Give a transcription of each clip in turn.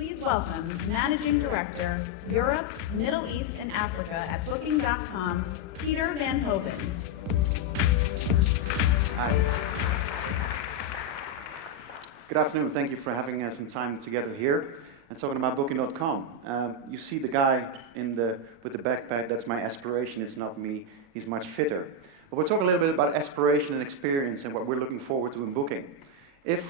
please welcome Managing Director, Europe, Middle East, and Africa at Booking.com, Peter Van Hoven. Hi. Good afternoon. Thank you for having some time together here and talking about Booking.com. You see the guy with the backpack. That's my aspiration. It's not me. He's much fitter. But we'll talk a little bit about aspiration and experience and what we're looking forward to in Booking. If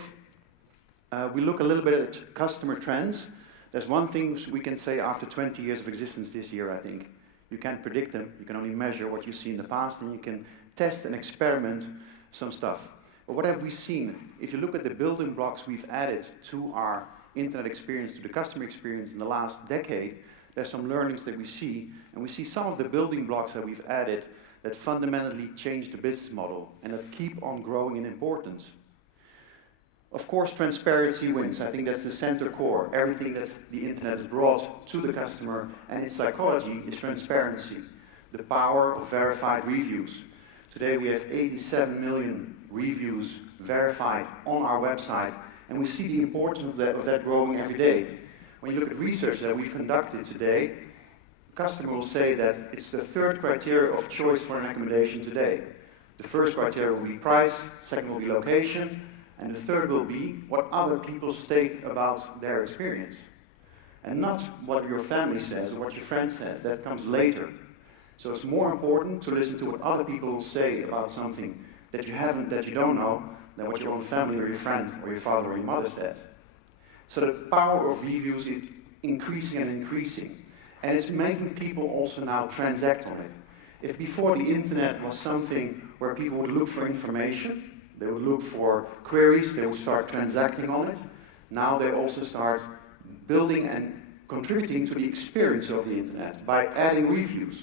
we look a little bit at customer trends, there's one thing we can say after 20 years of existence this year, I think. You can't predict them. You can only measure what you see in the past, and you can test and experiment some stuff. But what have we seen? If you look at the building blocks we've added to our internet experience, to the customer experience in the last decade, there's some learnings that we see, and we see some of the building blocks that we've added that fundamentally change the business model and that keep on growing in importance. Of course, transparency wins. I think that's the center core. Everything that the internet has brought to the customer and its psychology is transparency. The power of verified reviews. Today we have 87 million reviews verified on our website, and we see the importance of that growing every day. When you look at research that we've conducted today, the customer will say that it's the third criteria of choice for an accommodation today. The first criteria will be price, second will be location, and the third will be what other people state about their experience. And not what your family says or what your friend says. That comes later. So it's more important to listen to what other people will say about something that you don't know, than what your own family or your friend or your father or your mother said. So the power of reviews is increasing and increasing. And it's making people also now transact on it. If before the internet was something where people would look for information, they would look for queries, they would start transacting on it. Now they also start building and contributing to the experience of the internet by adding reviews.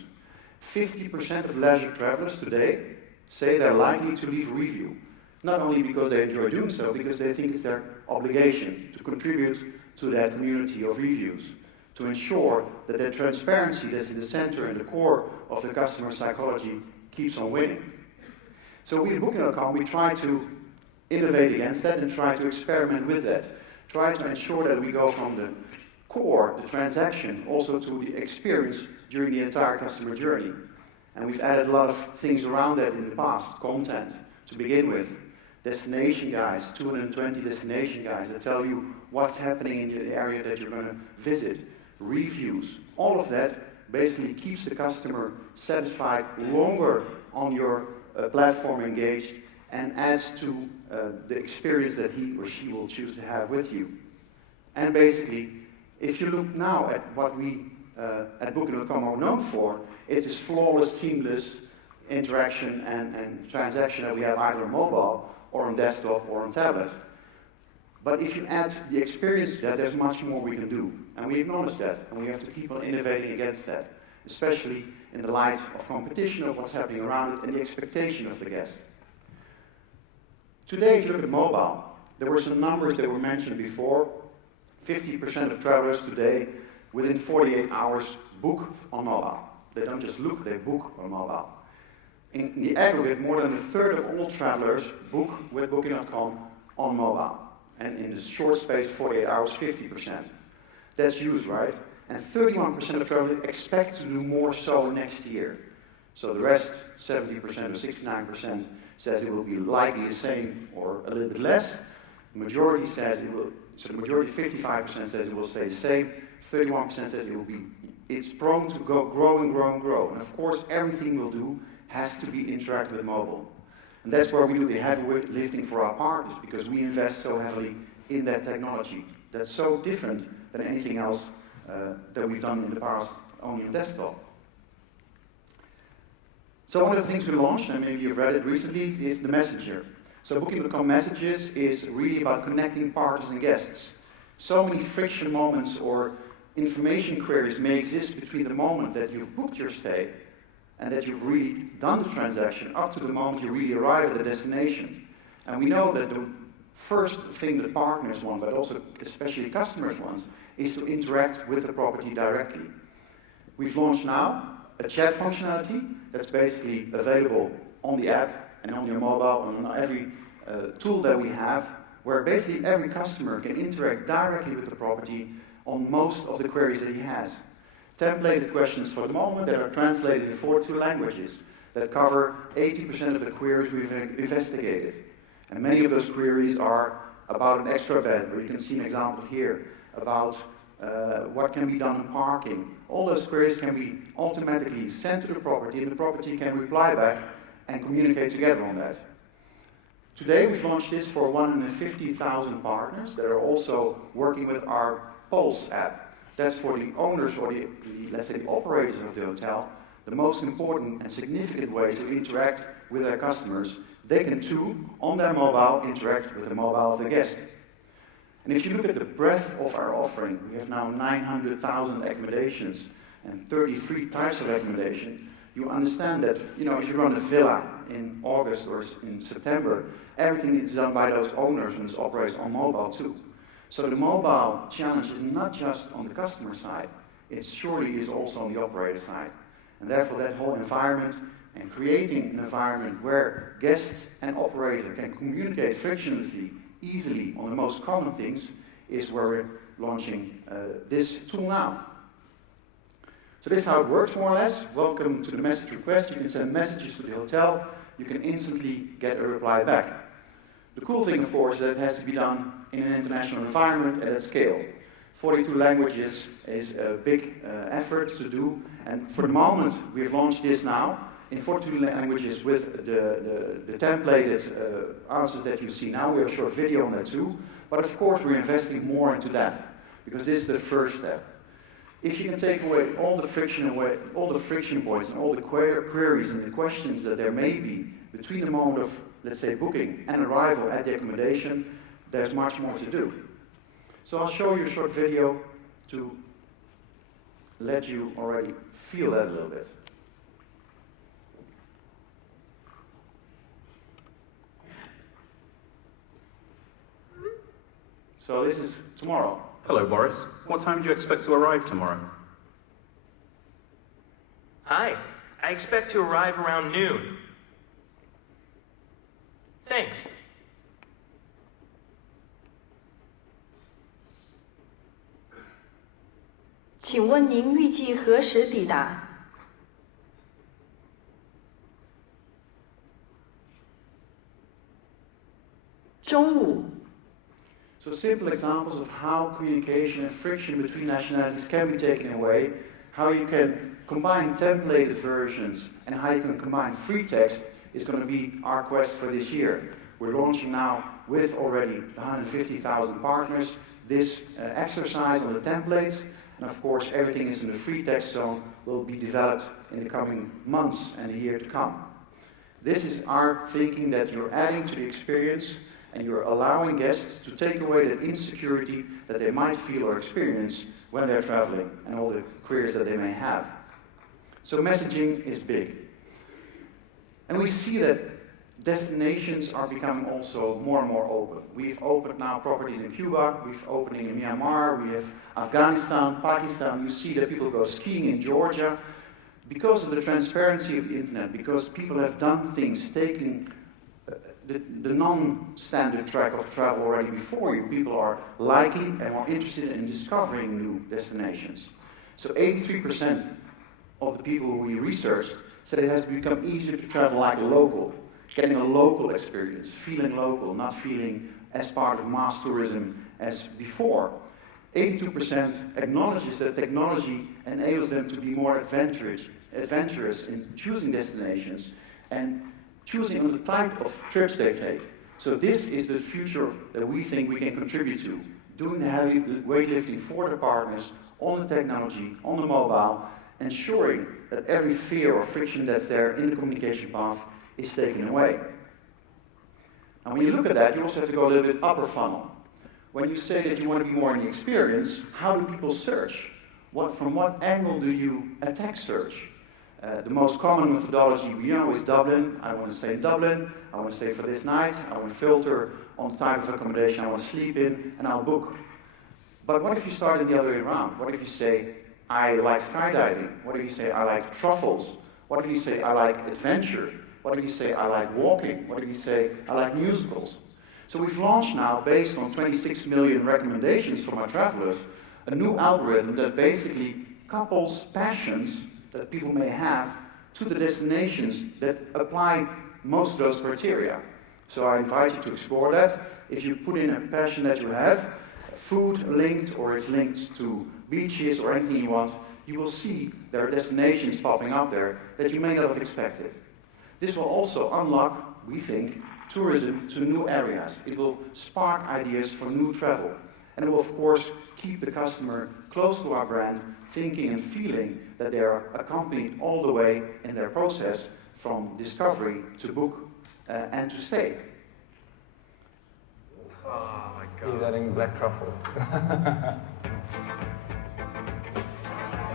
50% of leisure travelers today say they're likely to leave a review. Not only because they enjoy doing so, because they think it's their obligation to contribute to that community of reviews, to ensure that the transparency that's in the center and the core of the customer psychology keeps on winning. So we at Booking.com, we try to innovate against that and try to experiment with that. Try to ensure that we go from the core, the transaction, also to the experience during the entire customer journey. And we've added a lot of things around that in the past. Content, to begin with. Destination guides, 220 destination guides that tell you what's happening in the area that you're going to visit. Reviews. All of that basically keeps the customer satisfied longer on your platform engaged and adds to the experience that he or she will choose to have with you. And basically, if you look now at what we at Booking.com are known for, it's this flawless, seamless interaction and transaction that we have either on mobile or on desktop or on tablet. But if you add the experience to that, there's much more we can do. And we acknowledge that, and we have to keep on innovating against that, especially in the light of competition, of what's happening around it, and the expectation of the guest. Today, if you look at mobile, there were some numbers that were mentioned before. 50% of travelers today, within 48 hours, book on mobile. They don't just look, they book on mobile. In the aggregate, more than a third of all travelers book with Booking.com on mobile. And in this short space, 48 hours, 50%. That's huge, right? And 31% of travelers expect to do more so next year. So the rest, 70% or 69%, says it will be likely the same or a little bit less. The majority says it will, so the majority, 55% says it will stay the same. 31% says it's prone to grow and grow and grow. And of course, everything we'll do has to be interactive with mobile. And that's where we do the heavy lifting for our partners, because we invest so heavily in that technology. That's so different than anything else that we've done in the past only on desktop. So one of the things we launched, and maybe you've read it recently, is the Messenger. So Booking.com Messages is really about connecting partners and guests. So many friction moments or information queries may exist between the moment that you've booked your stay and that you've really done the transaction up to the moment you really arrive at the destination. And we know that the first thing that partners want, but also especially customers want, is to interact with the property directly. We've launched now a chat functionality that's basically available on the app and on your mobile and on every tool that we have, where basically every customer can interact directly with the property on most of the queries that he has. Templated questions for the moment that are translated in 42 languages that cover 80% of the queries we've investigated. And many of those queries are about an extra event, where you can see an example here about what can be done in parking. All those queries can be automatically sent to the property, and the property can reply back and communicate together on that. Today we've launched this for 150,000 partners that are also working with our Pulse app. That's for the owners or let's say the operators of the hotel, the most important and significant way to interact with their customers. They can too, on their mobile, interact with the mobile of the guest. And if you look at the breadth of our offering, we have now 900,000 accommodations and 33 types of accommodation. You understand that, if you run a villa in August or in September, everything is done by those owners and is operated on mobile too. So the mobile challenge is not just on the customer side, it surely is also on the operator side. And therefore that whole environment and creating an environment where guest and operator can communicate frictionlessly, easily on the most common things is where we're launching this tool now. So this is how it works more or less. Welcome to the message request. You can send messages to the hotel. You can instantly get a reply back. The cool thing, of course, is that it has to be done in an international environment and at scale. 42 languages is a big effort to do, and for the moment we have launched this now in 42 languages with the templated answers that you see now. We have a short video on that too, but of course we're investing more into that, because this is the first step. If you can take away all the friction points and all the queries and the questions that there may be between the moment of, let's say, booking and arrival at the accommodation, there's much more to do. So I'll show you a short video to let you already feel that a little bit. So this is tomorrow. Hello, Boris. What time do you expect to arrive tomorrow? Hi. I expect to arrive around noon. Thanks.请问您预计何时抵达？中午。So simple examples of how communication and friction between nationalities can be taken away, how you can combine templated versions, and how you can combine free text is going to be our quest for this year. We're launching now with already 150,000 partners this exercise on the templates, and of course everything is in the free text zone will be developed in the coming months and the year to come. This is our thinking that you're adding to the experience and you're allowing guests to take away the insecurity that they might feel or experience when they're traveling and all the queries that they may have. So messaging is big. And we see that destinations are becoming also more and more open. We've opened now properties in Cuba, we've opening in Myanmar, we have Afghanistan, Pakistan. You see that people go skiing in Georgia because of the transparency of the internet, because people have done things, taking the non-standard track of travel already before you. People are likely and more interested in discovering new destinations. So 83% of the people who we researched said it has become easier to travel like a local, getting a local experience, feeling local, not feeling as part of mass tourism as before. 82% acknowledges that technology enables them to be more adventurous in choosing destinations and choosing on the type of trips they take. So this is the future that we think we can contribute to, doing the heavy weightlifting for the partners on the technology, on the mobile, ensuring that every fear or friction that's there in the communication path is taken away. And when you look at that, you also have to go a little bit upper funnel. When you say that you want to be more in the experience, how do people search? From what angle do you attack search? The most common methodology we know is Dublin. I want to stay in Dublin, I want to stay for this night, I want to filter on the type of accommodation I want to sleep in, and I'll book. But what if you start in the other way around? What if you say, I like skydiving? What if you say, I like truffles? What if you say, I like adventure? What if you say, I like walking? What if you say, I like musicals? So we've launched now, based on 26 million recommendations from our travelers, a new algorithm that basically couples passions that people may have to the destinations that apply most of those criteria. So I invite you to explore that. If you put in a passion that you have, food linked, or it's linked to beaches or anything you want, you will see there are destinations popping up there that you may not have expected. This will also unlock, we think, tourism to new areas. It will spark ideas for new travel. And it will, of course, keep the customer close to our brand, thinking and feeling that they are accompanied all the way in their process from discovery to book and to stay. Oh my God. He's adding black truffle.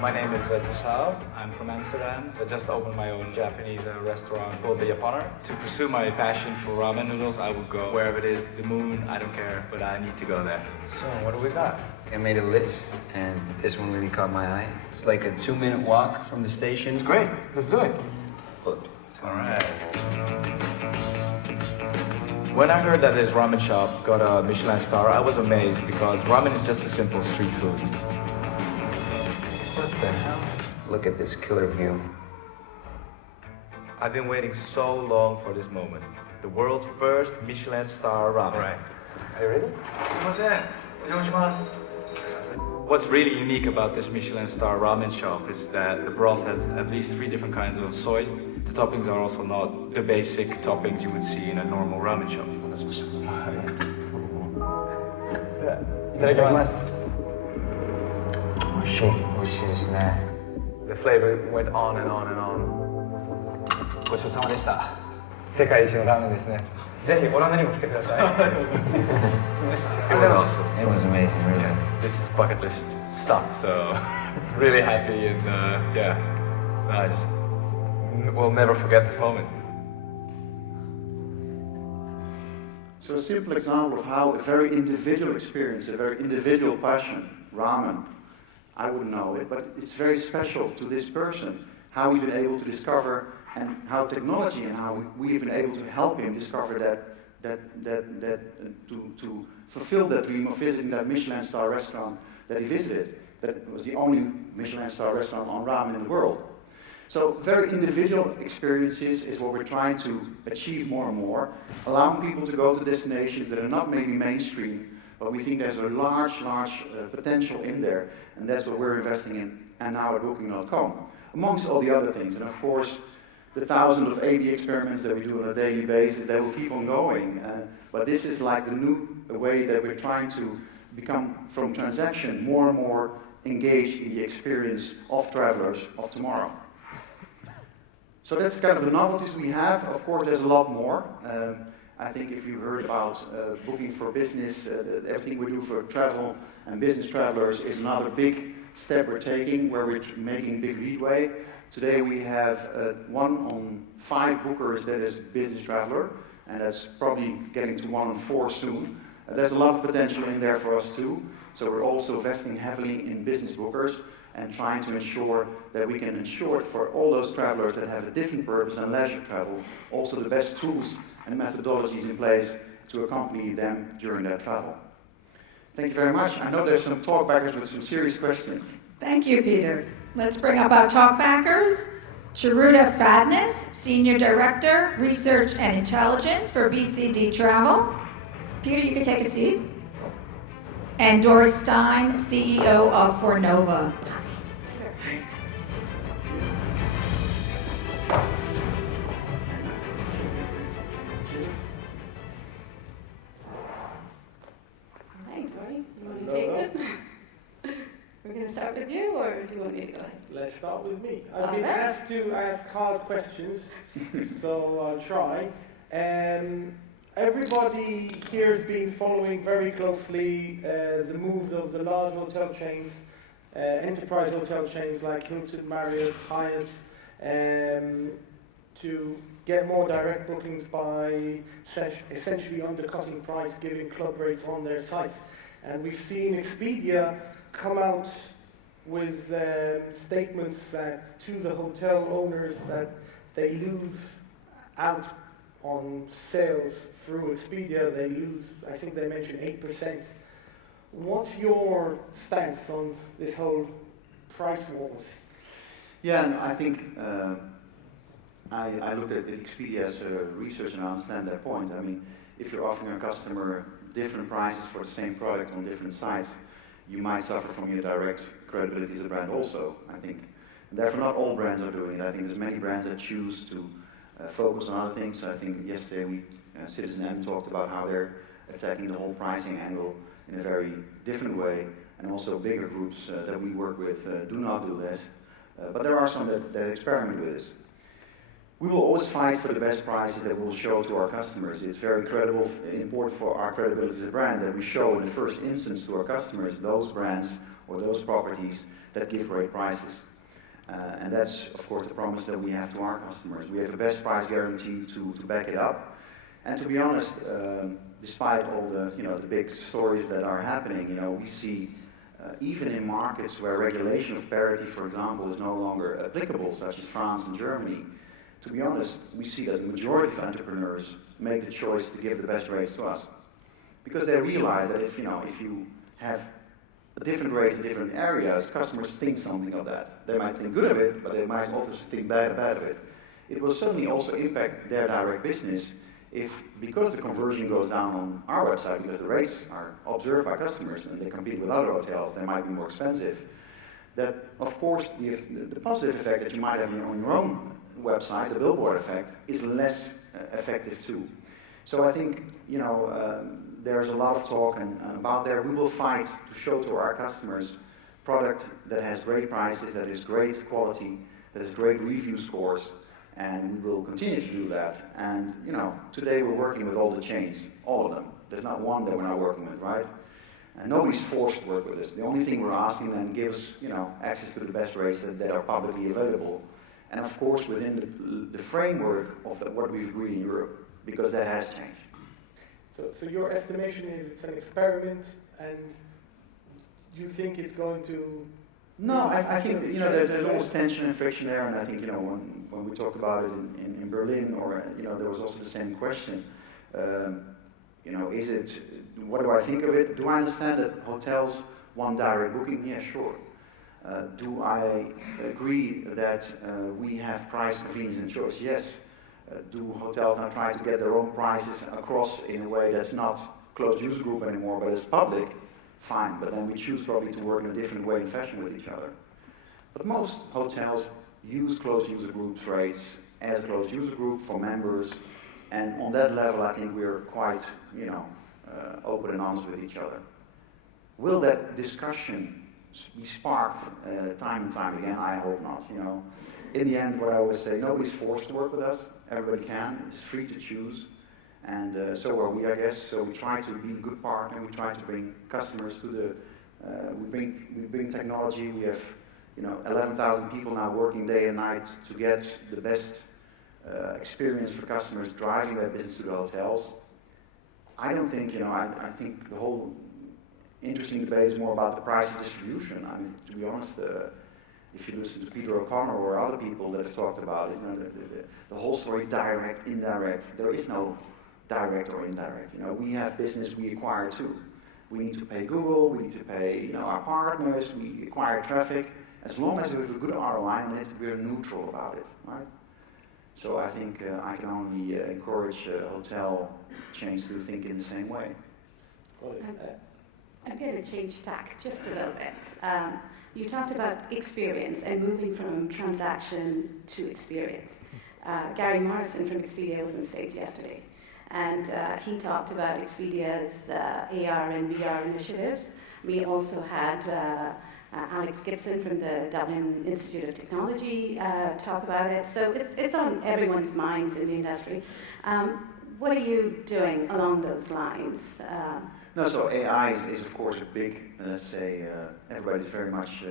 My name is Tsao. I'm from Amsterdam. I just opened my own Japanese restaurant called The Japaner. To pursue my passion for ramen noodles, I will go wherever it is, the moon, I don't care, but I need to go there. So, what do we got? I made a list, and this one really caught my eye. It's like a 2-minute walk from the station. It's great. Let's do it. Look. All right. When I heard that this ramen shop got a Michelin star, I was amazed because ramen is just a simple street food. What the hell? Look at this killer view. I've been waiting so long for this moment. The world's first Michelin star ramen. Right. Are you ready? What's that? What's really unique about this Michelin star ramen shop is that the broth has at least 3 different kinds of soy. The toppings are also not the basic toppings you would see in a normal ramen shop. The flavor went on and on and on. ごちそうさまでした。世界一のラーメンですね。ぜひオランダにも来てください。 It was awesome. It was amazing, really. Yeah, this is bucket list stuff, so really happy and yeah, I just will never forget this moment. So a simple example of how a very individual experience, a very individual passion, ramen, I wouldn't know it, but it's very special to this person, how he's been able to discover and how technology and how we've been able to help him discover to fulfill that dream of visiting that Michelin star restaurant that he visited. That was the only Michelin star restaurant on ramen in the world. So very individual experiences is what we're trying to achieve more and more, allowing people to go to destinations that are not maybe mainstream, but we think there's a large potential in there, and that's what we're investing in, and now at Booking.com, amongst all the other things. And of course, the thousands of A/B experiments that we do on a daily basis, they will keep on going. But this is like the new way that we're trying to become, from transaction, more and more engaged in the experience of travelers of tomorrow. So that's kind of the novelties we have. Of course, there's a lot more. I think if you heard about booking for business, everything we do for travel and business travelers is another big step we're taking, where we're making big leadway. Today we have 1 on 5 bookers that is business traveler, and that's probably getting to 1 on 4 soon. There's a lot of potential in there for us too. So we're also investing heavily in business bookers and trying to ensure that we can ensure for all those travelers that have a different purpose than leisure travel, also the best tools and methodologies in place to accompany them during their travel. Thank you very much. I know there's some talkbackers with some serious questions. Thank you, Peter. Let's bring up our talkbackers. Chiruta Fadness, Senior Director, Research and Intelligence for BCD Travel. Peter, you can take a seat. And Doris Stein, CEO of Fornova. We're going to start with you, or do you want me to go ahead? Let's start with me. I've been asked to ask hard questions, so I'll try. Everybody here has been following very closely the move of the large hotel chains, enterprise hotel chains like Hilton, Marriott, Hyatt, to get more direct bookings by essentially undercutting price, giving club rates on their sites. And we've seen Expedia come out with statements to the hotel owners that they lose out on sales through Expedia. They lose, I think they mentioned 8% What's your stance on this whole price wars? Yeah, and I think I looked at Expedia's research and I understand that point. I mean, if you're offering a customer different prices for the same product on different sites, you might suffer from your direct credibility as a brand also, I think. And therefore, not all brands are doing it. I think there's many brands that choose to focus on other things. I think yesterday Citizen M talked about how they're attacking the whole pricing angle in a very different way, and also bigger groups that we work with do not do that. But there are some that experiment with this. We will always fight for the best prices that we'll show to our customers. It's very credible, important for our credibility as a brand that we show in the first instance to our customers those brands or those properties that give great prices. And that's, of course, the promise that we have to our customers. We have a best price guarantee to back it up. And to be honest, despite all the big stories that are happening, we see even in markets where regulation of parity, for example, is no longer applicable, such as France and Germany, to be honest, we see that the majority of entrepreneurs make the choice to give the best rates to us. Because they realize that if you have different rates in different areas, customers think something of that. They might think good of it, but they might also think bad of it. It will certainly also impact their direct business if, because the conversion goes down on our website, because the rates are observed by customers and they compete with other hotels, they might be more expensive, that of course the positive effect that you might have on your own website, the billboard effect, is less effective too. So I think there's a lot of talk about there. We will fight to show to our customers product that has great prices, that is great quality, that has great review scores, and we will continue to do that. And today we're working with all the chains, all of them. There's not one that we're not working with, right? And nobody's forced to work with us. The only thing we're asking them give us, access to the best rates that are publicly available. And of course, within the framework of what we've agreed in Europe, because that has changed. So your estimation is it's an experiment, and you think it's going to? No, I think there's always tension and friction there, and I think when we talked about it in Berlin, or there was also the same question. Is it? What do I think of it? Do I understand that hotels want direct booking? Yeah, sure. Do I agree that we have price, convenience, and choice? Yes. Do hotels now try to get their own prices across in a way that's not closed user group anymore, but it's public? Fine, but then we choose probably to work in a different way and fashion with each other. But most hotels use closed user groups rates as a closed user group for members, and on that level I think we're quite open and honest with each other. Will that discussion be sparked time and time again? I hope not. In the end, what I always say, nobody's forced to work with us. Everybody can. It's free to choose. And so are we, I guess. So we try to be a good partner. We try to bring customers to the. We bring technology. We have 11,000 people now working day and night to get the best experience for customers driving that business to the hotels. I don't think I think the whole interesting debate is more about the price of distribution. I mean, to be honest, if you listen to Peter O'Connor or other people that have talked about it, the whole story, direct, indirect, there is no direct or indirect. We have business we acquire too. We need to pay Google, we need to pay our partners, we acquire traffic. As long as we have a good ROI on it, we're neutral about it, right? So I think I can only encourage hotel chains to think in the same way. I'm going to change tack just a little bit. You talked about experience and moving from transaction to experience. Gary Morrison from Expedia was on stage yesterday, and he talked about Expedia's AR and VR initiatives. We also had Alex Gibson from the Dublin Institute of Technology talk about it. So it's on everyone's minds in the industry. What are you doing along those lines? No, so AI is of course a big, let's say, everybody's very much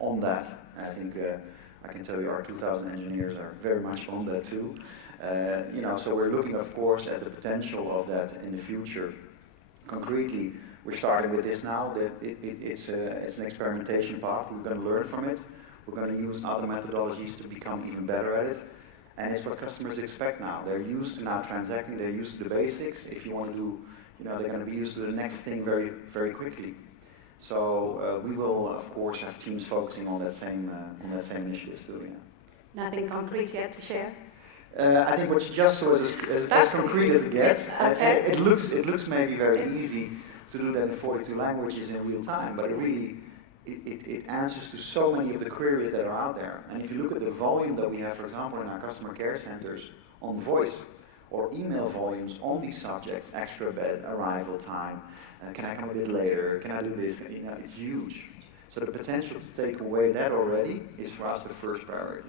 on that. I think I can tell you our 2,000 engineers are very much on that too. So we're looking, of course, at the potential of that in the future. Concretely, we're starting with this now. It's an experimentation path. We're going to learn from it. We're going to use other methodologies to become even better at it. And it's what customers expect now. They're used to now transacting. They're used to the basics. If you want to do, they're going to be used to the next thing very, very quickly. So we will, of course, have teams focusing on that same initiatives too. Yeah. Nothing concrete yet to share? I think what you just saw is as concrete as it gets. Okay. It looks maybe very easy to do that in 42 languages in real time, but it answers to so many of the queries that are out there. And if you look at the volume that we have, for example, in our customer care centers on voice or email volumes on these subjects, extra bed, arrival time, can I come a bit later, can I do this, it's huge. So the potential to take away that already is for us the first priority.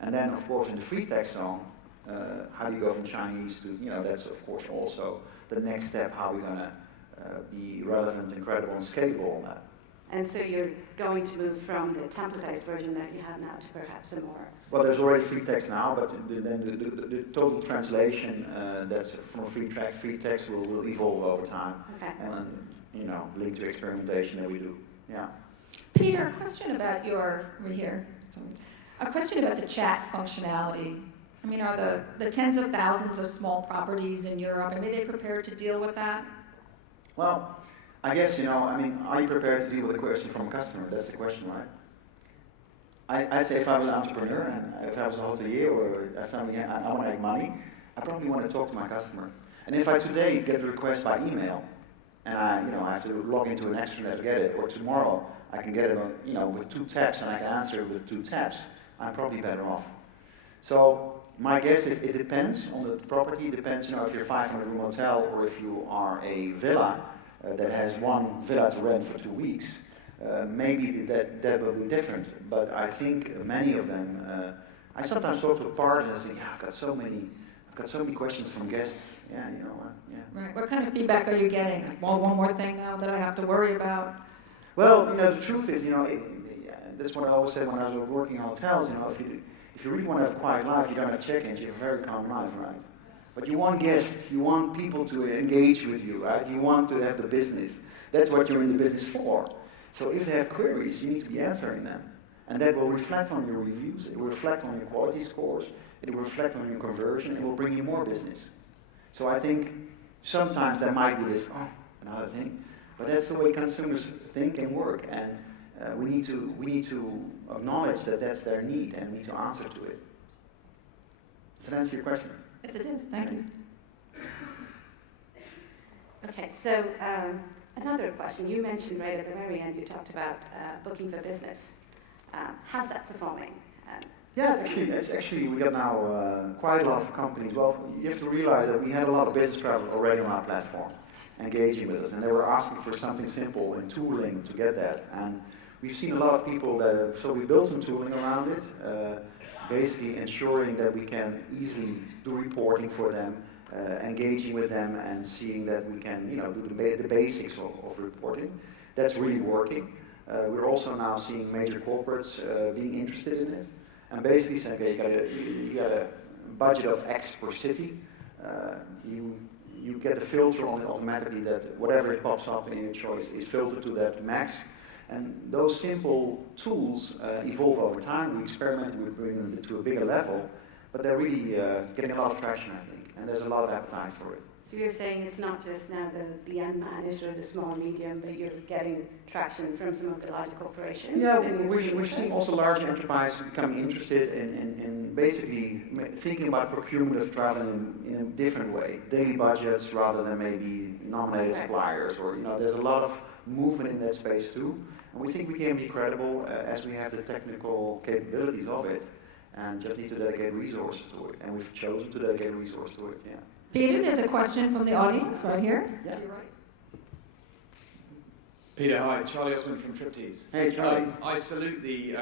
And then, of course, in the free text zone, how do you go from Chinese to, that's of course also the next step, how we're going to be relevant and credible and scalable on that. And so you're going to move from the templatized version that you have now to perhaps a more... Well, there's already free text now, but then the total translation that's from free text will evolve over time. Okay. And, link to experimentation that we do. Yeah. Peter, a question about a question about the chat functionality. I mean, are the tens of thousands of small properties in Europe, are they prepared to deal with that? Well, I guess, are you prepared to deal with a question from a customer? That's the question, right? I say if I was an entrepreneur and if I was a hotelier or something, I want to make money, I probably want to talk to my customer. And if I today get a request by email and I have to log into an extranet to get it, or tomorrow I can get it on, with 2 taps and I can answer it with 2 taps, I'm probably better off. So my guess is it depends on the property. It depends, if you're a 500-room hotel or if you are a villa that has one villa to rent for 2 weeks. Maybe that will be different. But I think many of them. I sometimes talk to a partner and say, "Yeah, I've got so many questions from guests." Yeah, yeah. Right. What kind of feedback are you getting? Like, well, one more thing now that I have to worry about. Well, the truth is, that's what I always said when I was working in hotels. If you really want to have a quiet life, you don't have check-ins. You have a very calm life, right? But you want guests. You want people to engage with you, right? You want to have the business. That's what you're in the business for. So if they have queries, you need to be answering them. And that will reflect on your reviews. It will reflect on your quality scores. It will reflect on your conversion. It will bring you more business. So I think sometimes there might be this, another thing. But that's the way consumers think and work. And we need to acknowledge that that's their need and we need to answer to it. Does that answer your question? Yes, it is. Thank you. Okay, so another question. You mentioned right at the very end, you talked about booking for business. How's that performing? Yeah, it's actually we got now quite a lot of companies. Well, you have to realize that we had a lot of business travel already on our platform, engaging with us, and they were asking for something simple and tooling to get that. And we've seen a lot of people so we built some tooling around it, basically ensuring that we can easily do reporting for them, engaging with them and seeing that we can, do the basics of reporting. That's really working. We're also now seeing major corporates being interested in it, and basically saying, okay, you got a budget of X per city. You get a filter on it automatically that whatever it pops up in your choice is filtered to that max. And those simple tools evolve over time. We experiment with bringing them to a bigger level, but they're really getting a lot of traction, I think, and there's a lot of appetite for it. So you're saying it's not just now the unmanaged or the small medium, but you're getting traction from some of the larger corporations? Yeah, we're seeing also large enterprises becoming interested in basically thinking about procurement of travel in a different way. Daily budgets rather than maybe nominated suppliers, or there's a lot of movement in that space too. And we think we can be credible as we have the technical capabilities of it, and just need to dedicate resources to it. And we've chosen to dedicate resources to it. Yeah. Peter, there's a question from the audience right here. Yeah. You're right. Peter, hi. Charlie Osmond from Triptease. Hey, Charlie. I salute the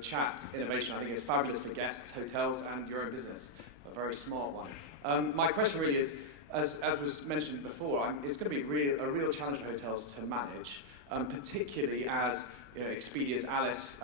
chat innovation. I think it's fabulous for guests, hotels, and your own business. A very smart one. My question really is, as was mentioned before, it's going to be a real challenge for hotels to manage, particularly as Expedia's Alice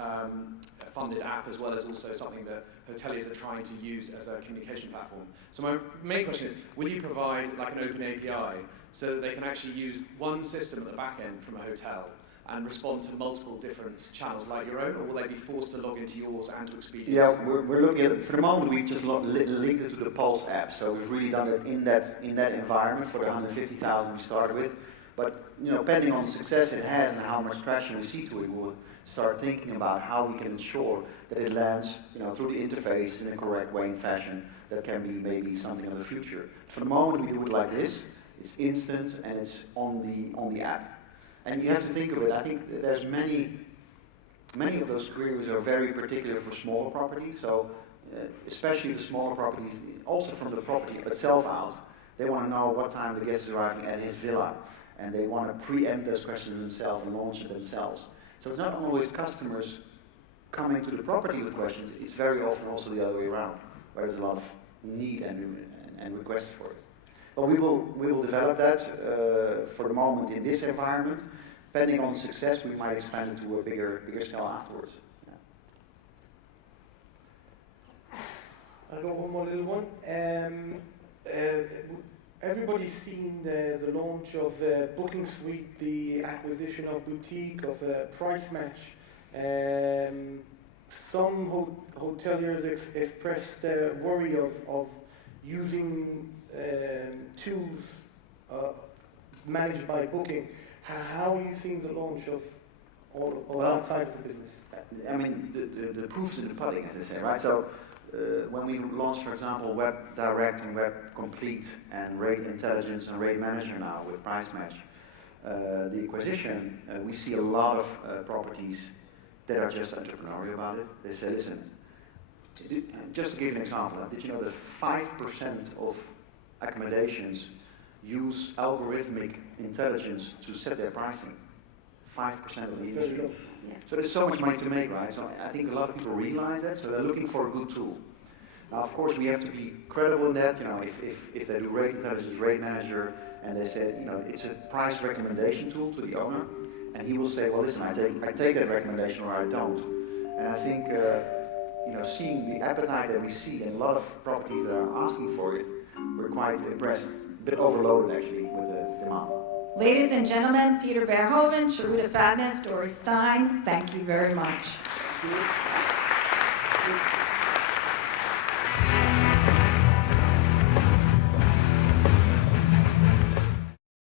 funded app, as well as also something that hoteliers are trying to use as a communication platform. So my main question is, will you provide like an open API so that they can actually use one system at the back end from a hotel and respond to multiple different channels like your own, or will they be forced to log into yours and to Expedia's? Yeah, we're looking at it. For the moment, we've just linked it to the Pulse app, so we've really done it in that environment for the 150,000 we started with. But depending on the success it has and how much traction we see to it, we'll start thinking about how we can ensure that it lands through the interface in a correct way and fashion that can be maybe something of the future. For the moment we do it like this, it's instant and it's on the app. And you have to think of it, I think that there's many of those queries are very particular for smaller properties, so especially the smaller properties, also from the property itself out, they want to know what time the guest is arriving at his villa, and they want to preempt those questions themselves and launch it themselves. So it's not always customers coming to the property with questions, it's very often also the other way around, where there's a lot of need and requests for it. But we will develop that for the moment in this environment. Depending on success, we might expand it to a bigger scale afterwards. Yeah. I'll go one more little one. Everybody's seen the launch of Booking Suite, the acquisition of Boutique, of Price Match. Some hoteliers expressed worry of using tools managed by Booking. How are you seeing the launch of that side of the business? I mean, the proof's in the pudding, as they say, right? So when we launch, for example, Web Direct and Web Complete and Rate Intelligence and Rate Manager now with Price Match, the acquisition, we see a lot of properties that are just entrepreneurial about it. They say, listen, just to give you an example, did you know that 5% of accommodations use algorithmic intelligence to set their pricing? 5% of the industry. So there's so much money to make, right? So I think a lot of people realize that, so they're looking for a good tool. Now, of course, we have to be credible in that. If they do Rate Intelligence, Rate Manager, and they say, it's a price recommendation tool to the owner, and he will say, well, listen, I take that recommendation or I don't. And I think, seeing the appetite that we see in a lot of properties that are asking for it, we're quite impressed. A bit overloaded, actually, with the demand. Ladies and gentlemen, Peter Verhoeven, Sharuda Fadness, Dory Stein, thank you very much. Thank you.